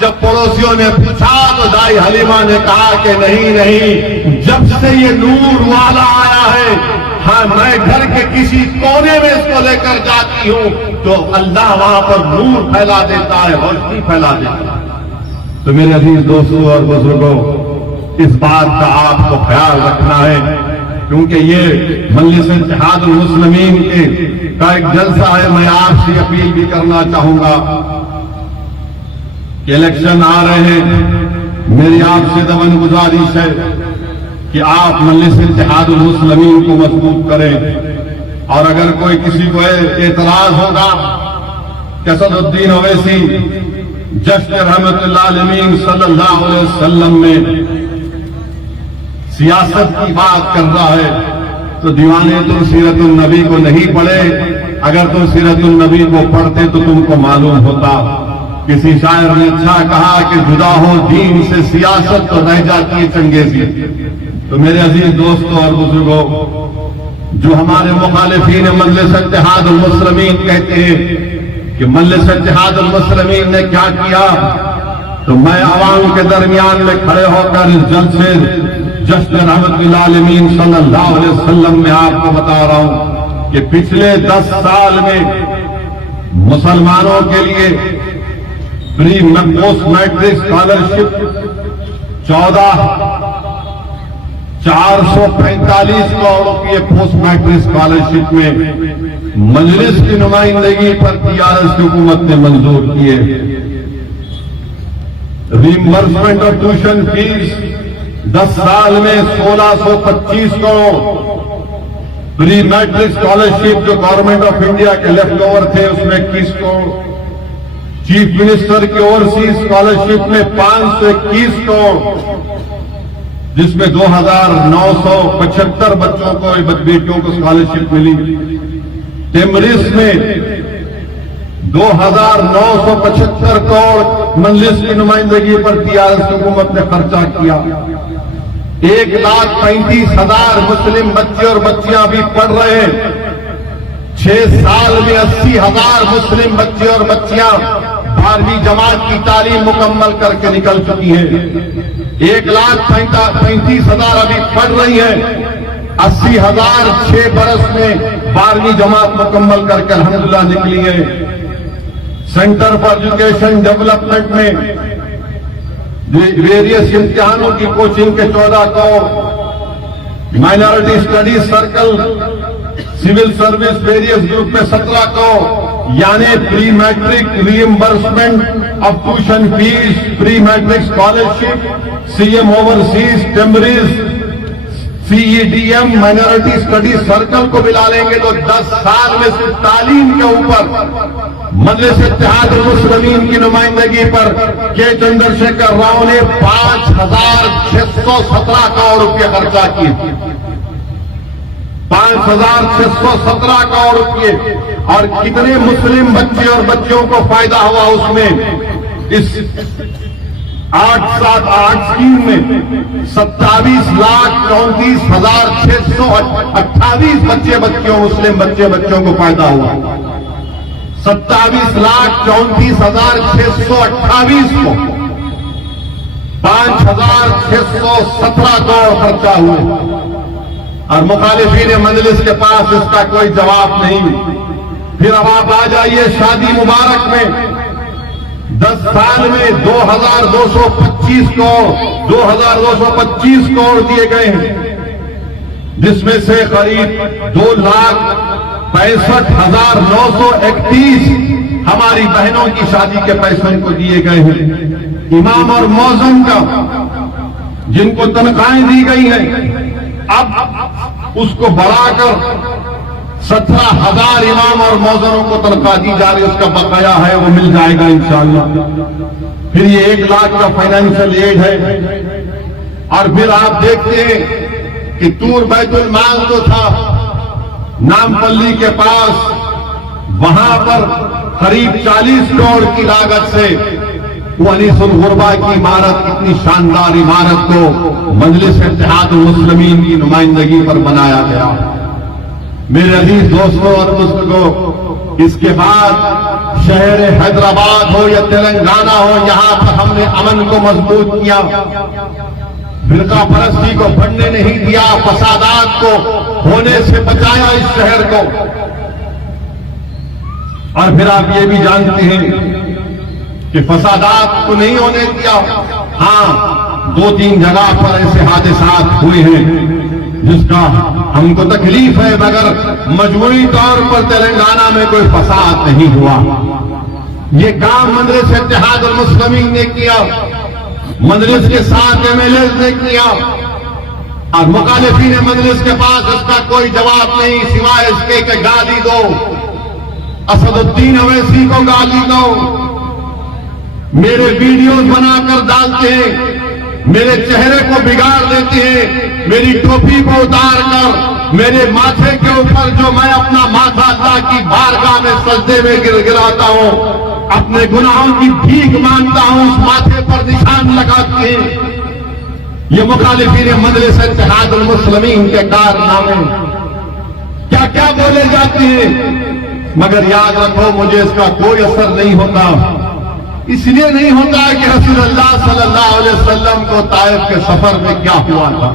جب پڑوسیوں نے پوچھا تو دائی حلیمہ نے کہا کہ نہیں، جب سے یہ نور والا آیا ہے، ہاں میں گھر کے کسی کونے میں اس کو لے کر جاتی ہوں تو اللہ وہاں پر نور پھیلا دیتا ہے، روشنی پھیلا دیتا ہے۔ تو میرے عزیز دوستوں اور بزرگوں، اس بات کا آپ کو خیال رکھنا ہے، کیونکہ یہ مجلس اتحاد المسلمین کا ایک جلسہ ہے۔ میں آپ سے اپیل بھی کرنا چاہوں گا کہ الیکشن آ رہے ہیں، میری آپ سے دمن گزارش ہے کہ آپ مجلس اتحاد المسلمین کو مضبوط کریں، اور اگر کوئی کسی کو اعتراض ہوگا کہ اسد الدین اویسی جشن رحمت اللہ علیہ صلی اللہ علیہ وسلم میں سیاست کی بات کر رہا ہے تو دیوانے تم سیرت النبی کو نہیں پڑھے، اگر تم سیرت النبی کو پڑھتے تو تم کو معلوم ہوتا۔ کسی شاعر نے اچھا کہا کہ جدا ہو دین سے سیاست تو رہ جاتی ہے چنگیزی۔ تو میرے عزیز دوستوں اور بزرگوں، جو ہمارے مخالفین مجلس اتحاد المسلمین کہتے ہیں کہ مجلس اتحاد المسلمین نے کیا کیا، تو میں عوام کے درمیان میں کھڑے ہو کر اس جلسے جشن رحمت للعالمین صلی اللہ علیہ وسلم میں آپ کو بتا رہا ہوں کہ پچھلے 10 سال میں مسلمانوں کے لیے پری پوسٹ میٹرک اسکالرشپ 445 کروڑ کی پوسٹ میٹرک اسکالرشپ میں مجلس کی نمائندگی پر TRS کی حکومت نے منظور کیے۔ ریمبرسمنٹ آف ٹیوشن فیس 10 سال میں 1625 کروڑ۔ پری میٹرک اسکالرشپ جو گورنمنٹ آف انڈیا کے لیفٹ اوور تھے اس میں 21 کروڑ۔ چیف منسٹر کی اوورسیز اسکالرشپ میں 521 کروڑ، جس میں 2975 بچوں کو بیٹیوں کو اسکالرشپ ملی۔ ٹیمرس میں 2975 کروڑ مجلس کی نمائندگی پر TRS حکومت نے خرچہ کیا۔ 1,35,000 مسلم بچے اور بچیاں بھی پڑھ رہے ہیں۔ 6 سال میں 80,000 مسلم بچے اور بچیاں 12ویں جماعت کی تعلیم مکمل کر کے نکل چکی ہیں۔ 1,35,000 ابھی پڑھ رہی ہیں۔ 80,000 6 برس میں 12ویں جماعت مکمل کر کے الحمدللہ نکلی ہے۔ سینٹر فار ایجوکیشن ڈیولپمنٹ میں ویریس امتحانوں کی کوچنگ کے 14 crore, minority studies circle civil service various group میں 17 کروڑ، یعنی pre matric reimbursement of tuition fees, pre matric scholarship, CM overseas, TMREIS, CEDM minority studies circle کو ملا لیں گے تو 10 سال میں صرف تعلیم کے اوپر مجلس اتحاد المسلمین کی نمائندگی پر کے چندر شیکھر راؤ نے 5,617 کروڑ روپے خرچہ کیے۔ 5,617 کروڑ روپے، اور کتنے مسلم بچے اور بچیوں کو فائدہ ہوا اس میں؟ اس 8 اسکیم میں 27,34,628 مسلم بچوں کو فائدہ ہوا۔ 27,34,628 کو 5,617 کروڑ خرچہ ہوئے، اور مخالفین مجلس کے پاس اس کا کوئی جواب نہیں۔ پھر اب آپ آ جائیے شادی مبارک میں 10 سال میں 2,225 کروڑ دیے گئے ہیں، جس میں سے قریب 2,65,931 ہماری بہنوں کی شادی کے پیسے ان کو دیے گئے ہیں۔ امام اور مؤذن کا جن کو تنخواہیں دی گئی ہیں، اب اس کو بڑھا کر 17,000 امام اور مؤذنوں کو تنخواہ دی جا رہی ہے، اس کا بقایا ہے وہ مل جائے گا انشاءاللہ۔ پھر یہ 1 لاکھ کا فائنینشیل ایڈ ہے، اور پھر آپ دیکھتے ہیں کہ تور بیت المال جو تھا نامپلی کے پاس، وہاں پر قریب 40 کروڑ کی لاگت سے وہ انیس الغربا کی عمارت، اتنی شاندار عمارت کو مجلس اتحاد المسلمین کی نمائندگی پر بنایا گیا۔ میرے عزیز دوستوں اور بزرگوں، اس کے بعد شہر حیدرآباد ہو یا تلنگانہ ہو، یہاں پر ہم نے امن کو مضبوط کیا، فرقہ پرستی کو بڑھنے نہیں دیا، فسادات کو ہونے سے بچایا اس شہر کو۔ اور پھر آپ یہ بھی جانتے ہیں کہ فسادات کو نہیں ہونے دیا۔ ہاں، 2-3 جگہ پر ایسے حادثات ہوئے ہیں جس کا ہم کو تکلیف ہے، مگر مجموعی طور پر تلنگانہ میں کوئی فساد نہیں ہوا۔ یہ کام مجلس اتحاد المسلمین نے کیا، مجلس کے 7 MLAs نے کیا، اور مخالفین مجلس کے پاس اس کا کوئی جواب نہیں سوائے اس کے کہ گالی دو، اسد الدین اویسی کو گالی دو۔ میرے ویڈیوز بنا کر ڈالتے ہیں، میرے چہرے کو بگاڑ دیتے ہیں، میری ٹوپی کو اتار کر میرے ماتھے کے اوپر جو میں اپنا ماتھا اللہ کی بارگاہ میں سجدے میں گراتا ہوں، اپنے گناہوں کی بھیک مانگتا ہوں، اس ماتھے پر نشان لگاتے ہیں۔ یہ مخالفین مجلس اتحاد المسلمین کے کارنامے کیا کیا بولے جاتے ہیں، مگر یاد رکھو مجھے اس کا کوئی اثر نہیں ہوتا۔ اس لیے نہیں ہوتا کہ رسول اللہ صلی اللہ علیہ وسلم کو طائف کے سفر میں کیا ہوا تھا۔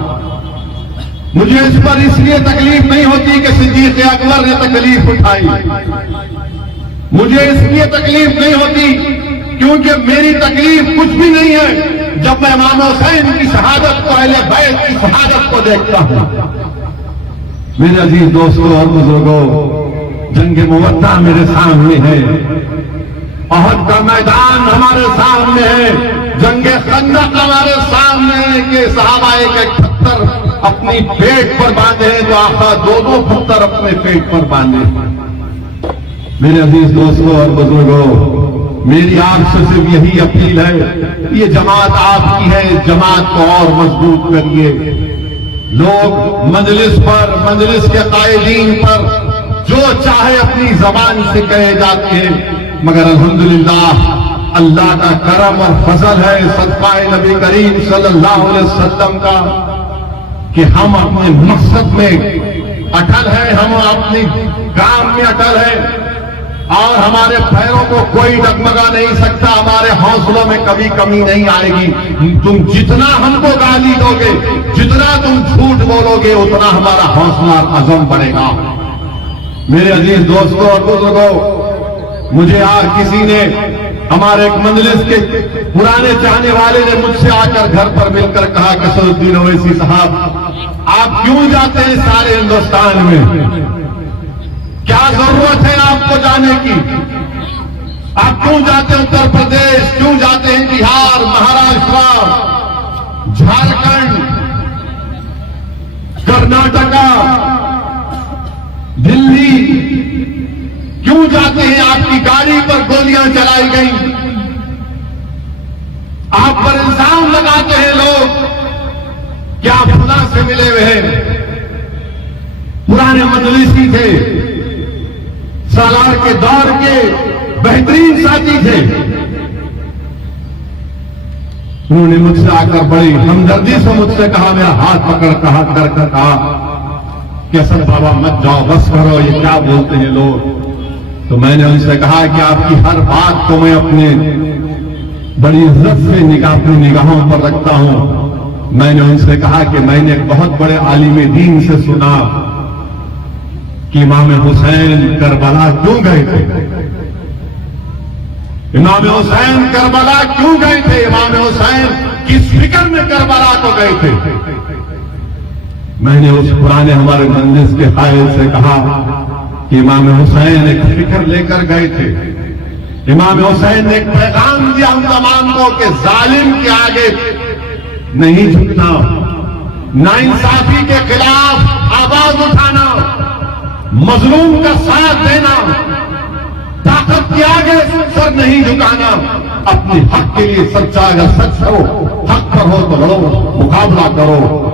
مجھے اس پر اس لیے تکلیف نہیں ہوتی کہ صدیق اکبر نے تکلیف اٹھائی، مجھے اس لیے تکلیف نہیں ہوتی کیونکہ میری تکلیف کچھ بھی نہیں ہے جب میں امام حسین کی شہادت کو، اہل بیت کی شہادت کو دیکھتا ہوں۔ میرے عزیز دوستوں اور بزرگوں، جنگ موطا میرے سامنے ہے، احد کا میدان ہمارے سامنے ہے، جنگ خندق ہمارے سامنے ہے کہ صحابہ ایک پتھر اپنی پیٹ پر باندھے ہیں جو آقا 2 پتھر اپنے پیٹ پر باندھے۔ میرے عزیز دوستوں اور بزرگوں، میری آپ سے صرف یہی اپیل ہے، یہ جماعت آپ کی ہے، اس جماعت کو اور مضبوط کریے۔ لوگ مجلس پر، مجلس کے قائدین پر جو چاہے اپنی زبان سے کہے جاتے ہیں، مگر الحمدللہ اللہ کا کرم اور فضل ہے، صدقہ نبی کریم صلی اللہ علیہ وسلم کا، کہ ہم اپنے مقصد میں اٹل ہیں، ہم اپنے کام میں اٹل ہیں، اور ہمارے پیروں کو کوئی ڈگمگا نہیں سکتا، ہمارے حوصلوں میں کبھی کمی نہیں آئے گی۔ تم جتنا ہم کو گالی دو گے، جتنا تم جھوٹ بولو گے، اتنا ہمارا حوصلہ اور عزم بڑھے گا۔ میرے عزیز دوستوں اور بزرگوں، مجھے کسی نے، ہمارے ایک مجلس کے پرانے چاہنے والے نے مجھ سے آ کر گھر پر مل کر کہا کہ اسد الدین اویسی صاحب، آپ کیوں جاتے ہیں سارے ہندوستان میں؟ کیا ضرورت ہے آپ کو جانے کی؟ آپ کیوں جاتے ہیں اتر پردیش، کیوں جاتے ہیں بہار، مہاراشٹر، جھارکھنڈ، کرناٹکا، دلی، کیوں جاتے ہیں؟ آپ کی گاڑی پر گولیاں چلائی گئیں، آپ پر الزام لگاتے ہیں لوگ کہ آپ خدا سے ملے ہوئے ہیں۔ پرانے مجلسی تھے، سالار کے دور کے بہترین ساتھی تھے، انہوں نے مجھ سے آ کر بڑی ہمدردی سے مجھ سے کہا، میرا ہاتھ پکڑ کر کہا کہ اسد بابا مت جاؤ، بس کرو، یہ کیا بولتے ہیں لوگ۔ تو میں نے ان سے کہا کہ آپ کی ہر بات کو میں اپنے بڑی عزت سے اپنی نگاہوں پر رکھتا ہوں۔ میں نے ان سے کہا کہ میں نے ایک بہت بڑے عالم دین سے سنا کہ امام حسین کربلا کیوں گئے تھے، امام حسین کربلا کیوں گئے تھے، امام حسین کس فکر میں کربلا کو گئے تھے۔ میں نے اس پرانے ہمارے مجلس کے قائد سے کہا کہ امام حسین ایک فکر لے کر گئے تھے، امام حسین نے ایک پیغام دیا ہم تمام کو کہ ظالم کے آگے نہیں جھکنا، ناانصافی کے خلاف آواز اٹھانا، مظلوم کا ساتھ دینا، طاقت کے آگے سر نہیں جھکانا، اپنے حق کے لیے سچا، اگر سچ کرو، حق پر ہو تو لڑو، مقابلہ کرو۔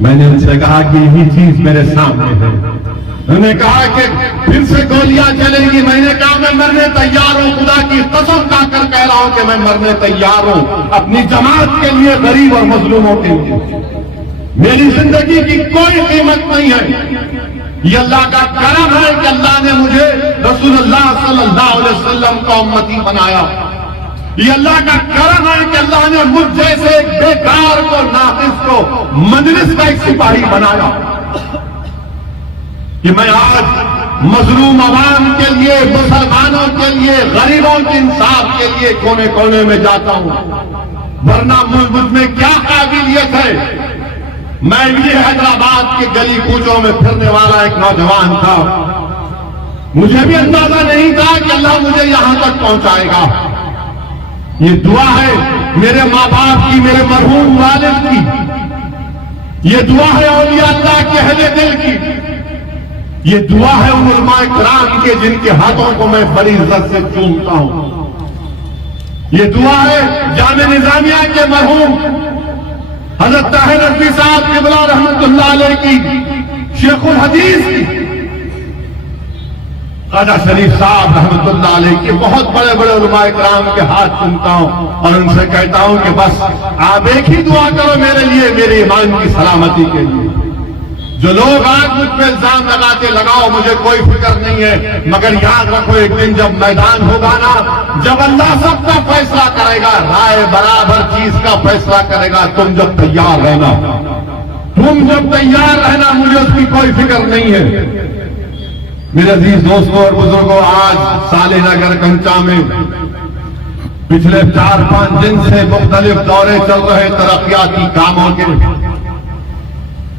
میں نے ان سے کہا کہ یہی چیز میرے سامنے ہے۔ انہوں نے کہا کہ پھر سے گولیاں چلیں گی، میں نے کہا میں مرنے تیار ہوں، خدا کی قسم کھا کر کہہ رہا ہوں کہ میں مرنے تیار ہوں، اپنی جماعت کے لیے، غریب اور مظلوموں کے لیے۔ میری زندگی کی کوئی قیمت نہیں ہے، یہ اللہ کا کرم ہے کہ اللہ نے مجھے رسول اللہ صلی اللہ علیہ وسلم کا امتی بنایا. یہ اللہ کا کرم ہے کہ اللہ نے مجھ جیسے ایک بیکار کو ناقص کو مجلس کا ایک سپاہی بنایا کہ میں آج مظلوم عوام کے لیے، مسلمانوں کے لیے، غریبوں کے انصاف کے لیے کونے کونے میں جاتا ہوں. ورنہ مجھ میں کیا قابلیت ہے؟ میں بھی حیدرآباد کے گلی کوچوں میں پھرنے والا ایک نوجوان تھا. مجھے بھی اندازہ نہیں تھا کہ اللہ مجھے یہاں تک پہنچائے گا. یہ دعا ہے میرے ماں باپ کی، میرے مرحوم والد کی. یہ دعا ہے اولیاء اللہ کے اہل دل کی. یہ دعا ہے ان علماء کرام کے جن کے ہاتھوں کو میں بڑی عزت سے چومتا ہوں. یہ دعا ہے جامعہ نظامیہ کے مرحوم حضرت طاہر رضوی صاحب قبلہ رحمت اللہ علیہ کی، شیخ الحدیث کی، خواجہ شریف صاحب رحمت اللہ علیہ کے بہت بڑے بڑے علماء کرام کے ہاتھ چومتا ہوں اور ان سے کہتا ہوں کہ بس آپ ایک ہی دعا کرو میرے لیے، میرے ایمان کی سلامتی کے لیے. جو لوگ آج مجھ پہ الزام لگاتے لگاؤ، مجھے کوئی فکر نہیں ہے، مگر یاد رکھو ایک دن جب میدان ہوگا نا، جب اللہ سب کا فیصلہ کرے گا، رائے برابر چیز کا فیصلہ کرے گا، تم جب تیار رہنا، تم جب تیار رہنا، مجھے اس کی کوئی فکر نہیں ہے. میرے عزیز دوستوں اور بزرگوں، آج صالح نگر کنچا میں پچھلے 4-5 دن سے مختلف دورے چل رہے ترقیاتی کاموں کے.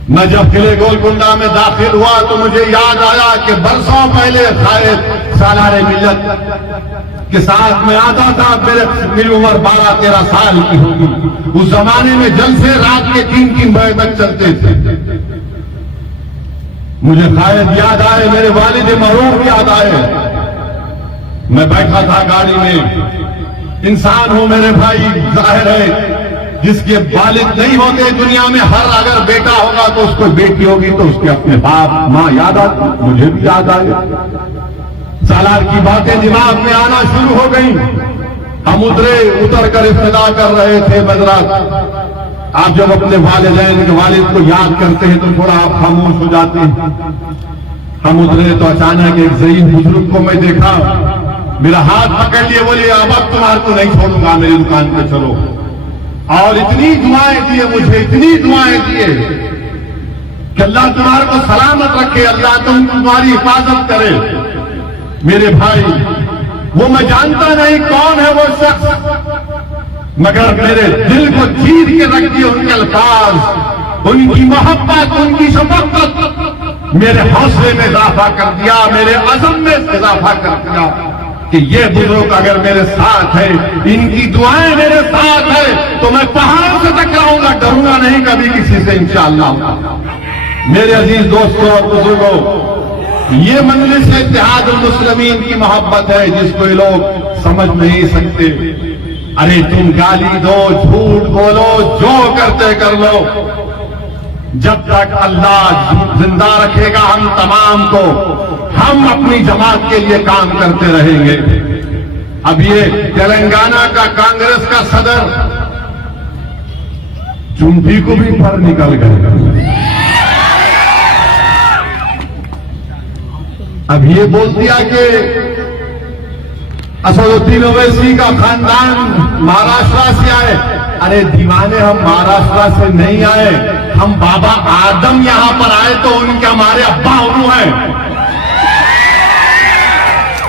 میں جب قلعے گولکنڈہ میں داخل ہوا تو مجھے یاد آیا کہ برسوں پہلے قائد سالار ملت کے ساتھ میں آتا تھا. میری عمر 12-13 سال کی ہوگی. اس زمانے میں جلسے رات کے 3-3 بجے تک چلتے تھے. مجھے قائد یاد آئے، میرے والد مرحوم یاد آئے. میں بیٹھا تھا گاڑی میں. انسان ہوں میرے بھائی، ظاہر ہے جس کے والد نہیں ہوتے دنیا میں، ہر اگر بیٹا ہوگا تو اس کو بیٹی ہوگی تو اس کے اپنے باپ ماں یاد آتے. مجھے بھی یاد آئے. سالار کی باتیں دماغ میں آنا شروع ہو گئیں. ہم اتر کر ابتدا کر رہے تھے مذرات. آپ جب اپنے والدین کے والد کو یاد کرتے ہیں تو تھوڑا آپ خاموش ہو جاتے ہیں. ہم اترے تو اچانک ایک ضعیف بزرگ کو میں دیکھا. میرا ہاتھ پکڑ لیے، بولے اب تمہارے کو نہیں چھوڑوں گا، میری دکان پہ چلو. اور اتنی دعائیں دیے مجھے، اتنی دعائیں دیے کہ اللہ تمہارے کو سلامت رکھے، اللہ تمہاری حفاظت کرے. میرے بھائی، وہ میں جانتا نہیں کون ہے وہ شخص، مگر میرے دل کو چیر کے رکھ دیے ان کے الفاظ، ان کی محبت، ان کی شفقت میرے حوصلے میں اضافہ کر دیا، میرے عزم میں اضافہ کر دیا کہ یہ بزرگ اگر میرے ساتھ ہے، ان کی دعائیں میرے ساتھ ہے تو میں پہاڑوں سے ٹکراؤں گا، ڈروں گا نہیں کبھی کسی سے انشاءاللہ. میرے عزیز دوستوں اور بزرگوں، یہ مجلس اتحاد المسلمین کی محبت ہے جس کو یہ لوگ سمجھ نہیں سکتے. ارے تم گالی دو، جھوٹ بولو، جو کرتے کر لو، جب تک اللہ زندہ رکھے گا ہم تمام کو، ہم اپنی جماعت کے لیے کام کرتے رہیں گے. اب یہ تلنگانہ کا کانگریس کا صدر چمٹی کو بھی پر نکل گئے. اب یہ بول دیا کہ اسد الدین اویسی کا خاندان مہاراشٹر سے آئے. ارے دیوانے، ہم مہاراشٹر سے نہیں آئے، ہم بابا آدم یہاں پر آئے تو ان کے ہمارے ابا انہوں ہیں.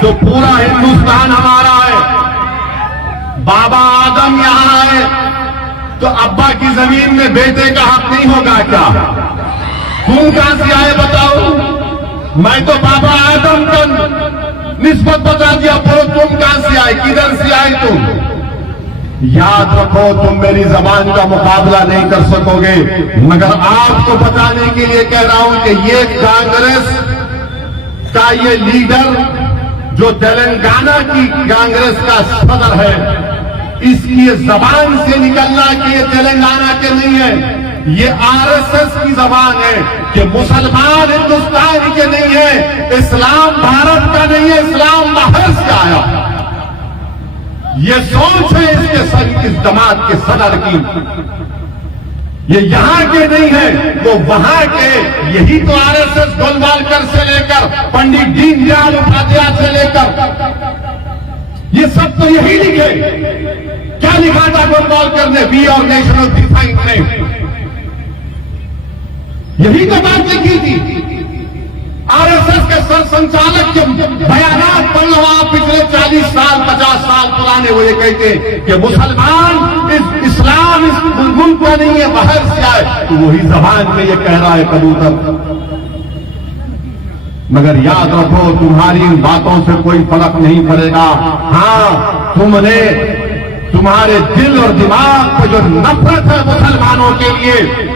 تو پورا ہندوستان ہمارا ہے. بابا آدم یہاں آئے تو ابا کی زمین میں بیٹے کا حق نہیں ہوگا کیا؟ تم کہاں سے آئے بتاؤ؟ میں تو بابا آدم کا نسبت بتا دیا، بولو تم کہاں سے آئے، کدھر سے آئے تم؟ یاد رکھو تم میری زبان کا مقابلہ نہیں کر سکو گے، مگر آپ کو بتانے کے لیے کہہ رہا ہوں کہ یہ کانگریس کا یہ لیڈر جو تلنگانہ کی کانگریس کا صدر ہے، اس کی یہ زبان سے نکلنا کہ یہ تلنگانہ کے نہیں ہے، یہ RSS کی زبان ہے کہ مسلمان ہندوستان کے نہیں ہے، اسلام بھارت کا نہیں ہے، اسلام باہر سے آیا. یہ سوچ ہے اس جماعت کے صدر کی. یہ یہاں کے نہیں ہیں، وہ وہاں کے. یہی تو RSS گولوالکر سے لے کر پنڈت دین دیال اپادھیائے سے لے کر یہ سب تو یہی لکھے. کیا لکھا تھا گولوالکر نے وی آرگنائزیشن آف ڈیفائنڈ میں؟ یہی تو بات لکھی تھی. RSS کے سر سنچالک کے بیانات پڑھ لو آپ پچھلے 40 سال 50 سال پرانے، وہ یہ کہتے ہیں کہ مسلمان اسلام اس ملک کا نہیں ہے، باہر سے آئے. تو وہی زبان میں یہ کہہ رہا ہے کبوتر. مگر یاد رکھو تمہاری ان باتوں سے کوئی فرق نہیں پڑے گا. ہاں تم نے تمہارے دل اور دماغ پہ جو نفرت ہے مسلمانوں کے لیے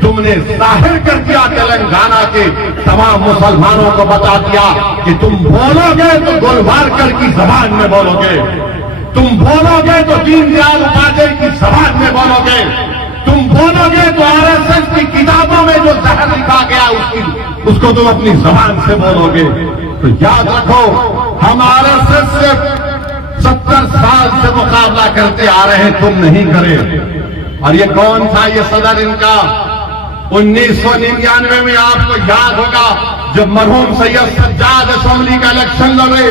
تم نے ظاہر کر دیا. تلنگانہ کے تمام مسلمانوں کو بتا دیا کہ تم بولو گے تو گولوالکر کی زبان میں بولو گے، تم بولو گے تو دین دیال اپادھیائے کی زبان میں بولو گے، تم بولو گے تو RSS کی کتابوں میں جو زہر لکھا گیا اس کو تم اپنی زبان سے بولو گے. تو یاد رکھو ہم RSS سے 70 سال سے مقابلہ کرتے آ رہے ہیں، تم نہیں کرے. اور یہ کون تھا یہ صدر ان کا؟ 1999 میں آپ کو یاد ہوگا جب مرحوم سید سجاد اسمبلی کا الیکشن لڑے،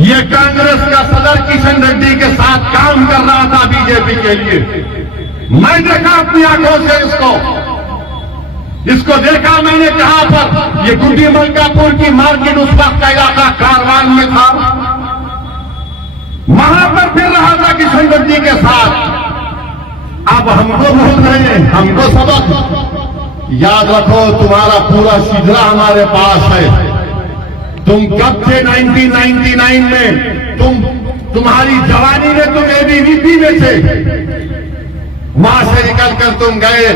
یہ کانگریس کا صدر کشن ریڈی کے ساتھ کام کر رہا تھا BJP کے لیے. میں دیکھا اپنی آنکھوں سے اس کو دیکھا. میں نے کہا پر یہ گڈی ملکا پور کی مارکیٹ اس وقت کا علاقہ کاروان میں تھا، وہاں پر پھر رہا تھا کشن ریڈی کے ساتھ. اب ہم کو بھول رہے ہیں، ہم کو سبق. یاد رکھو تمہارا پورا شجرا ہمارے پاس ہے. تم کب تھے 1999 میں؟ تمہاری جوانی میں تم ABVP میں تھے، وہاں سے نکل کر تم گئے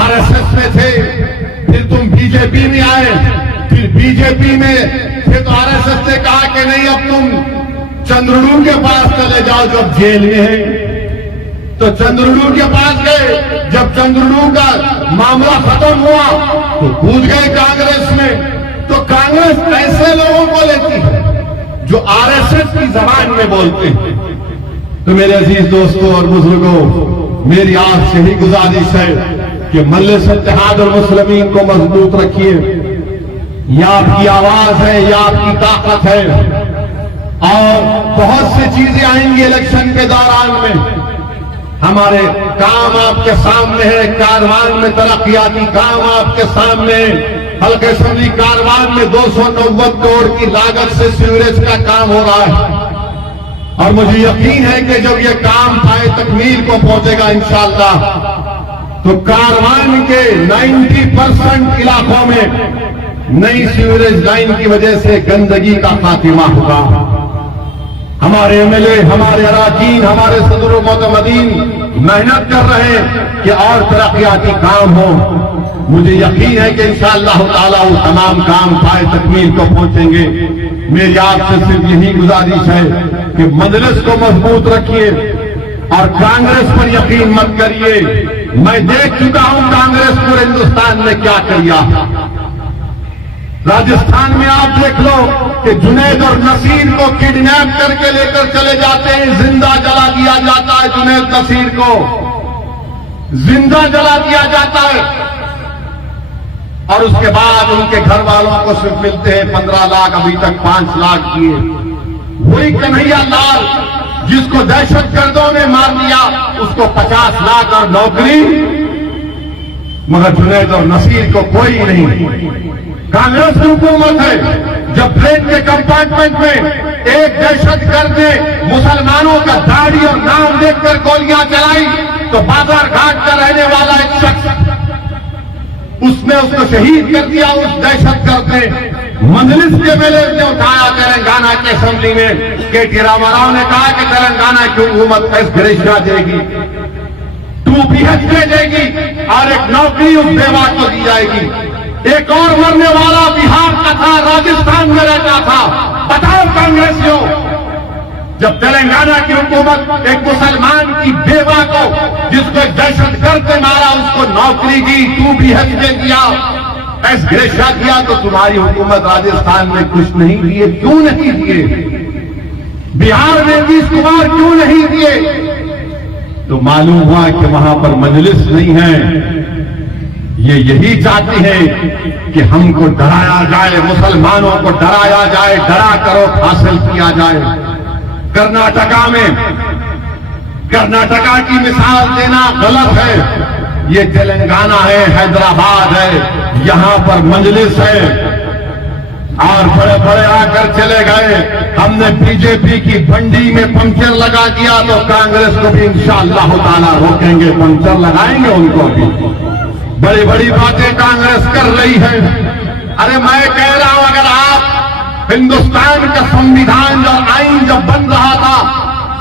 RSS میں تھے، پھر تم BJP میں آئے، پھر BJP میں پھر تو RSS نے کہا کہ نہیں اب تم چندرڑو کے پاس چلے جاؤ جو اب جیل میں ہے. تو چندرڑو کے پاس گئے. جب چندرڑو کا معاملہ ختم ہوا تو کود گئے کانگریس میں. تو کانگریس ایسے لوگوں کو لیتی ہے جو RSS کی زبان میں بولتے ہیں. تو میرے عزیز دوستوں اور بزرگوں، میری آپ سے ہی گزارش ہے کہ مجلس اتحاد المسلمین کو مضبوط رکھیے. یہ آپ کی آواز ہے، یہ آپ کی طاقت ہے. اور بہت سی چیزیں آئیں گی الیکشن کے دوران میں. ہمارے کام آپ کے سامنے ہے. کاروان میں ترقیاتی کام آپ کے سامنے ہے. حلقہ اسمبلی کاروان میں 290 کروڑ کی لاگت سے سیوریج کا کام ہو رہا ہے. اور مجھے یقین ہے کہ جب یہ کام پائے تکمیل کو پہنچے گا انشاءاللہ تو کاروان کے 90% علاقوں میں نئی سیوریج لائن کی وجہ سے گندگی کا خاتمہ ہوگا. ہمارے MLA، ہمارے اراکین، ہمارے صدر و معتمدین محنت کر رہے ہیں کہ اور ترقیاتی کام ہو. مجھے یقین ہے کہ انشاءاللہ تعالی وہ تمام کام پائے تکمیل کو پہنچیں گے. میری آپ سے صرف یہی گزارش ہے کہ مجلس کو مضبوط رکھیے اور کانگریس پر یقین مت کریے. میں دیکھ چکا ہوں کانگریس پورے ہندوستان میں کیا کیا. راجستھان میں آپ دیکھ لو کہ جنید اور نصیر کو کڈنیپ کر کے لے کر چلے جاتے ہیں، زندہ جلا دیا جاتا ہے. جنید نصیر کو زندہ جلا دیا جاتا ہے اور اس کے بعد ان کے گھر والوں کو صرف ملتے ہیں 15 لاکھ، ابھی تک 5 لاکھ دیے. وہی کنہیا لال جس کو دہشت گردوں نے مار دیا اس کو 50 لاکھ اور نوکری، مگر جنید اور نصیر کو کوئی نہیں. کانگریس کی حکومت ہے. جب ٹرین کے کمپارٹمنٹ میں ایک دہشت گرد نے مسلمانوں کا داڑھی اور نام دیکھ کر گولیاں چلائی تو بازار گھاٹ کا رہنے والا ایک شخص اس نے اس کو شہید کر دیا. اس دہشت گرد نے مجلس کے MLA نے اٹھایا تلنگانہ کی اسمبلی میں. KT راما راؤ نے کہا کہ تلنگانہ کی حکومت ایس گریشیا دے گی، 2 BH دے گی اور ایک نوکری اس بیوہ کو دی جائے گی. ایک اور مرنے والا بہار کا تھا، راجستھان میں رہتا تھا. بتاؤ کانگریسیوں، جب تلنگانہ کی حکومت ایک مسلمان کی بیوہ کو جس کو ایک دہشت گرد نے مارا اس کو نوکری دی، 2 BH دے دیا، ایس گریشیا دیا، تو تمہاری حکومت راجستھان میں کچھ نہیں دیے. کیوں نہیں دیے؟ بہار میں نتیش کمار کیوں نہیں دیے؟ تو معلوم ہوا کہ وہاں پر مجلس نہیں ہے. یہ یہی چاہتی ہے کہ ہم کو ڈرایا جائے, مسلمانوں کو ڈرایا جائے, ڈرا کر حاصل کیا جائے. کرناٹکا کی مثال دینا غلط ہے. یہ تلنگانہ ہے, حیدرآباد ہے, یہاں پر مجلس ہے اور بڑے بڑے آ کر چلے گئے. ہم نے بی جے پی کی بنڈی میں پنکچر لگا دیا تو کانگریس کو بھی انشاءاللہ تعالی روکیں گے, پنکچر لگائیں گے ان کو بھی. بڑی بڑی باتیں کانگریس کر رہی ہے. ارے میں کہہ رہا ہوں, اگر آپ ہندوستان کا سنویدھان جو آئین جب بن رہا تھا,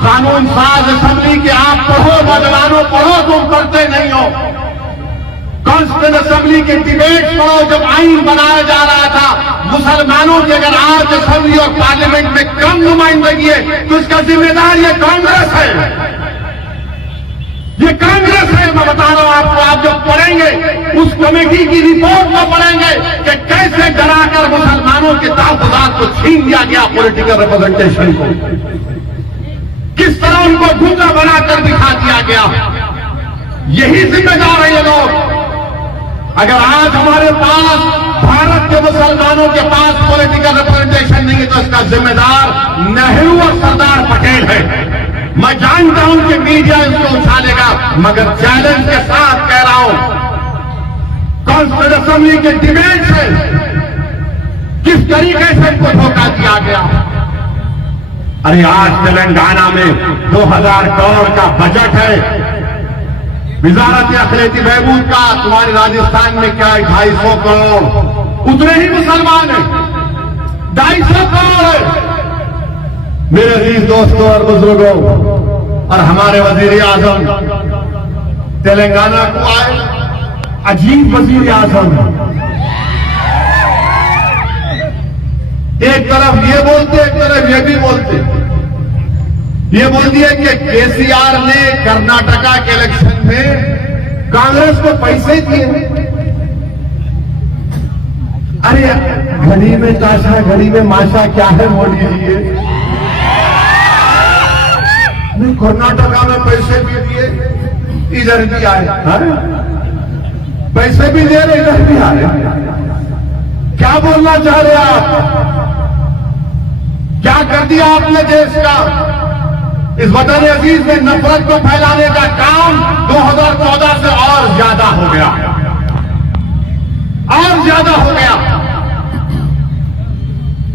قانون ساز اسمبلی کے آپ پڑھو, نوجوانوں پڑھو, تم پڑھتے نہیں ہو. کانسٹیٹیوشن اسمبلی کے ڈیبیٹ پڑھو, جب آئین بنایا جا رہا تھا, مسلمانوں کی اگر آج اسمبلی اور پارلیمنٹ میں کم نمائندگی ہے تو اس کا ذمہ دار یہ کانگریس ہے. یہ کانگریس ہے. میں بتا رہا ہوں آپ کو, آپ جب پڑھیں گے اس کمیٹی کی رپورٹ کو پڑھیں گے کہ کیسے ڈرا کر مسلمانوں کے تحفظات کو چھین دیا گیا, پولیٹیکل ریپرزنٹیشن کو کس طرح ان کو گنگا بنا کر دکھا دیا گیا. یہی ذمہ دار ہے یہ لوگ. اگر آج ہمارے پاس بھارت کے مسلمانوں کے پاس پولیٹیکل ریپرزنٹیشن نہیں ہے تو اس کا ذمہ دار نہرو اور سردار پٹیل ہے. میں جانتا ہوں کہ میڈیا اس کو اچھالے گا, مگر چیلنج کے ساتھ کہہ رہا ہوں, کانسٹیٹیوشن اسمبلی کے ڈیبیٹ سے کس طریقے سے ان کو دھوکہ دیا گیا. ارے آج تلنگانہ میں 2000 کروڑ کا بجٹ ہے وزارت اقلیتی بہبود کا. تمہارے راجستھان میں کیا ہے, 250 کروڑ. اتنے ہی مسلمان ہیں, 250 کروڑ ہے. میرے عزیز دوستوں اور بزرگوں, اور ہمارے وزیر اعظم تلنگانہ کو آئے, عجیب وزیر اعظم. ایک طرف یہ بولتے, ایک طرف یہ بھی بولتے. یہ بولتی ہے کہ کے سی آر نے کرناٹکا کے الیکشن میں کانگریس کو پیسے دیے. ارے گھڑی میں تاشا, گھڑی میں ماشا, کیا ہے مودی جی؟ نہیں, کرناٹکا میں پیسے بھی دیے, ادھر بھی آئے, پیسے بھی دے رہے, ادھر بھی آ رہے. کیا بولنا چاہ رہے آپ؟ کیا کر دیا آپ نے دیش کا؟ اس وطن عزیز میں نفرت کو پھیلانے کا کام 2014 سے اور زیادہ ہو گیا, اور زیادہ ہو گیا.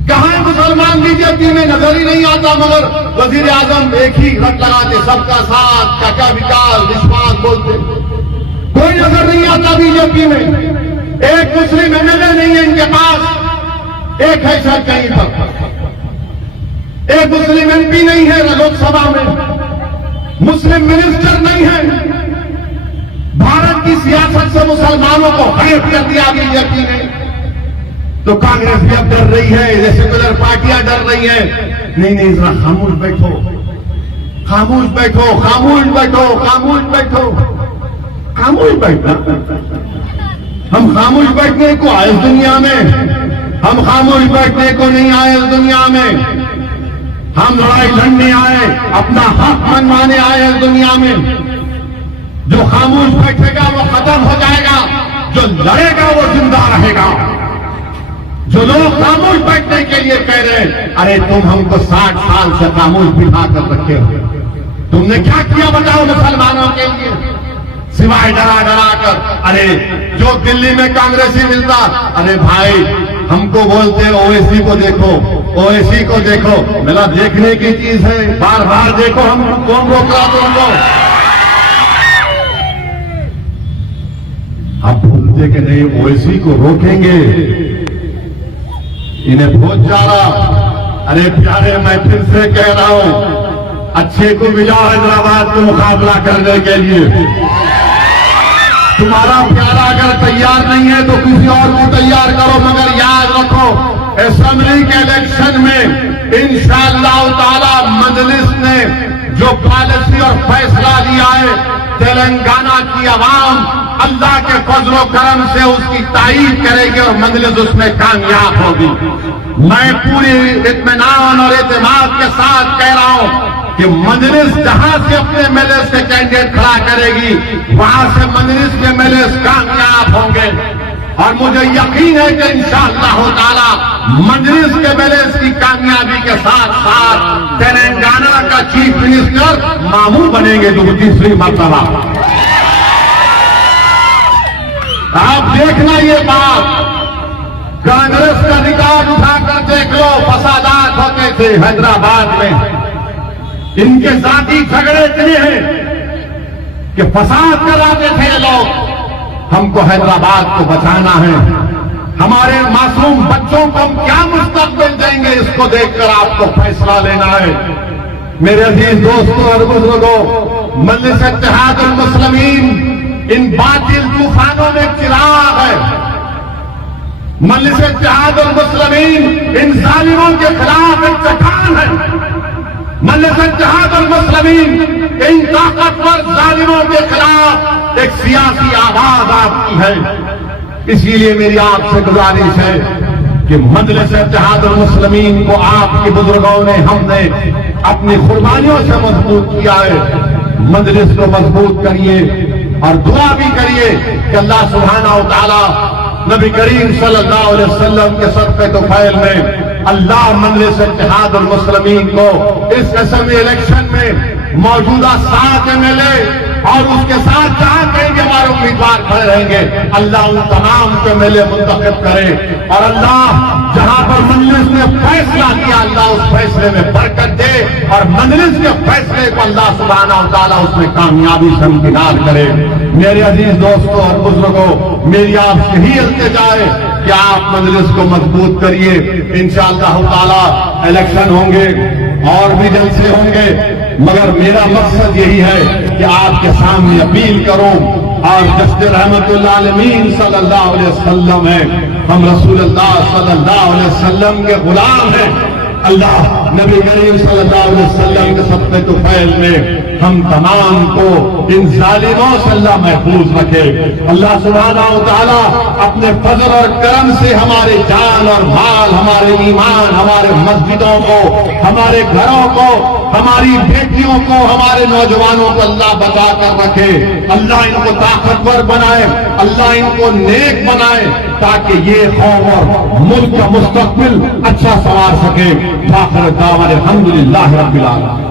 کہاں مسلمان بی جے پی میں نظر ہی نہیں آتا, مگر وزیر اعظم ایک ہی رٹ لگاتے, سب کا ساتھ, چاچا وکاس, وشواس بولتے. کوئی نظر نہیں آتا بی جے پی میں. ایک مسلم ایم ایل اے نہیں ہے ان کے پاس, ایک ہے شاید کہیں پر. ایک مسلم ایم پی نہیں ہے لوک سبھا میں, مسلم منسٹر نہیں ہے. بھارت کی سیاست سے مسلمانوں کو غائب کر دیا بی جے پی نے. تو کانگریس بھی اب ڈر رہی ہے, یہ سیکولر پارٹیاں ڈر رہی ہیں. نہیں, ذرا خاموش بیٹھو, خاموش بیٹھو, خاموش بیٹھو, خاموش بیٹھو. خاموش بیٹھنا, ہم خاموش بیٹھنے کو آئے اس دنیا میں, ہم خاموش بیٹھنے کو نہیں آئے اس دنیا میں. ہم لڑائی لڑنے آئے, اپنا حق منوانے آئے اس دنیا میں. جو خاموش بیٹھے گا وہ ختم ہو جائے گا, جو لڑے گا وہ زندہ رہے گا. جو لوگ خاموش بیٹھنے کے لیے کہہ رہے ہیں, ارے تم ہم کو 60 سال سے خاموش بٹھا کر رکھے ہو, تم نے کیا کیا بتاؤ مسلمانوں کے لیے, سوائے ڈرا ڈرا کر. ارے جو دلی میں کانگریسی ملتا, ارے بھائی ہم کو بولتے او اے سی کو دیکھو, او اے سی کو دیکھو. میرا دیکھنے کی چیز ہے, بار بار دیکھو. ہم کون روک رہا تم کو؟ آپ بولتے کہ نہیں او اے سی کو روکیں گے, انہیں بہت جا رہا. ارے پیارے, میں پھر سے کہہ رہا ہوں, اچھے کو بھی جاؤ حیدرآباد کو مقابلہ کرنے کے لیے. تمہارا پیارا اگر تیار نہیں ہے تو کسی اور کو تیار کرو, مگر یاد رکھو اسمبلی کے الیکشن میں انشاءاللہ تعالی مجلس نے جو پالیسی اور فیصلہ لیا ہے, تلنگانہ کی عوام اللہ کے فضل و کرم سے اس کی تائید کرے گی اور مجلس اس میں کامیاب ہوگی. میں پوری اطمینان اور اعتماد کے ساتھ کہہ رہا ہوں, کہ مجلس جہاں سے اپنے ایم ایل اے کے کینڈیڈیٹ کھڑا کرے گی وہاں سے مجلس کے ایم ایل اے کامیاب ہوں گے، اور مجھے یقین ہے کہ انشاءاللہ تعالی مجلس کے ایم ایل اے کی کامیابی کے ساتھ ساتھ تلنگانہ کا چیف منسٹر ماموں بنیں گے تیسری مرتبہ۔ آپ دیکھنا یہ بات، کانگریس کا ریکارڈ اٹھا کر دیکھ لو، فسادات ہوتے تھے حیدرآباد میں، ان کے ذاتی جھگڑے اتنے ہیں کہ فساد کراتے تھے یہ لوگ۔ ہم کو حیدرآباد کو بچانا ہے، ہمارے معصوم بچوں کو ہم کیا مستقبل دیں گے، اس کو دیکھ کر آپ کو فیصلہ لینا ہے۔ میرے عزیز دوستوں اور بزرگوں، مجلس اتحاد المسلمین ان باطل طوفانوں میں چراغ ہے، مجلس اتحاد المسلمین ان ظالموں کے خلاف ایک چٹان ہے، مجلس اتحاد المسلمین ان طاقتور ظالموں کے خلاف ایک سیاسی آواز آپ کی ہے۔ اسی لیے میری آپ سے گزارش ہے کہ مجلس اتحاد المسلمین کو آپ کے بزرگوں نے، ہم نے اپنی قربانیوں سے مضبوط کیا ہے۔ مجلس کو مضبوط کریے اور دعا بھی کریے کہ اللہ سبحانہ و تعالی نبی کریم صلی اللہ علیہ وسلم کے صدقے طفیل میں اللہ مجلس اتحاد المسلمین کو اس اسمبلی الیکشن میں موجودہ 7 ایم ایل اے اور اس کے ساتھ جہاں کہیں گے ہمارے امیدوار کھڑے رہیں گے، اللہ ان تمام کے ایم ایل اے منتخب کرے، اور اللہ جہاں پر مجلس نے فیصلہ کیا اللہ اس فیصلے میں برکت دے، اور مجلس کے فیصلے کو اللہ سبحانہ و تعالیٰ اس میں کامیابی سے امتنان کرے۔ میرے عزیز دوستوں اور بزرگوں، میری آپ سے ہی التجا ہے کہ آپ مجلس کو مضبوط کریے۔ انشاءاللہ تعالی الیکشن ہوں گے اور بھی جلسے ہوں گے، مگر میرا مقصد یہی ہے کہ آپ کے سامنے اپیل کروں، اور جسد رحمت اللہ عالمین صلی اللہ علیہ وسلم ہے، ہم رسول اللہ صلی اللہ علیہ وسلم کے غلام ہیں۔ اللہ نبی کریم صلی اللہ علیہ وسلم کے صدقے طفیل میں ہم تمام کو ان ظالموں سے اللہ محفوظ رکھے۔ اللہ سبحانہ و تعالیٰ اپنے فضل اور کرم سے ہمارے جان اور مال، ہمارے ایمان، ہمارے مسجدوں کو، ہمارے گھروں کو، ہماری بیٹیوں کو، ہمارے نوجوانوں کو اللہ بچا کر رکھے۔ اللہ ان کو طاقتور بنائے، اللہ ان کو نیک بنائے، تاکہ یہ قوم اور ملک کا مستقبل اچھا سنوار سکے۔ آخر دعوانا الحمدللہ رب العالمین۔